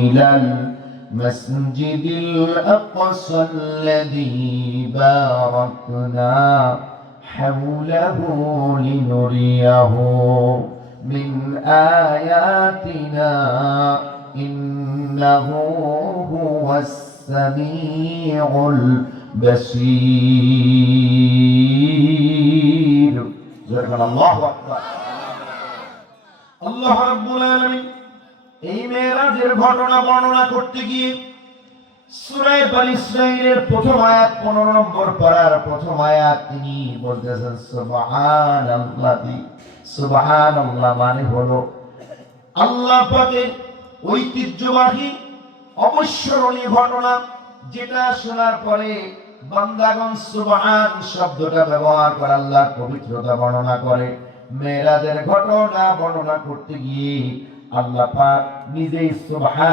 ইলাল মাসজিদিল আকসা আল্লাযী বারাকনা হাওলাহু লিনুরিয়াহু মিন আয়াতিনা ইন্নাহু হুয়াস সামিউল বাসীর। আল্লাহু আকবার। আল্লাহ রাব্বুল আলামিন এই মেরাজের ঘটনা বর্ণনা করতে গিয়ে সূরা বনী ইসরাঈলের প্রথম আয়াত 15 নম্বর পারার প্রথম আয়াত তিনি বলতেছেন সুবহানাল্লাহি। সুবহানাল্লাহ মানে হলো আল্লাহ পাকের ঐতিহ্যবাহী অবিস্মরণীয় ঘটনা, যেটা শোনার পরে বান্দাগণ সুবহান শব্দটা ব্যবহার করে আল্লাহর পবিত্রতা বর্ণনা করে। মেরাজের ঘটনা বর্ণনা করতে গিয়ে আল্লাহ পাক নিজেই সুবহান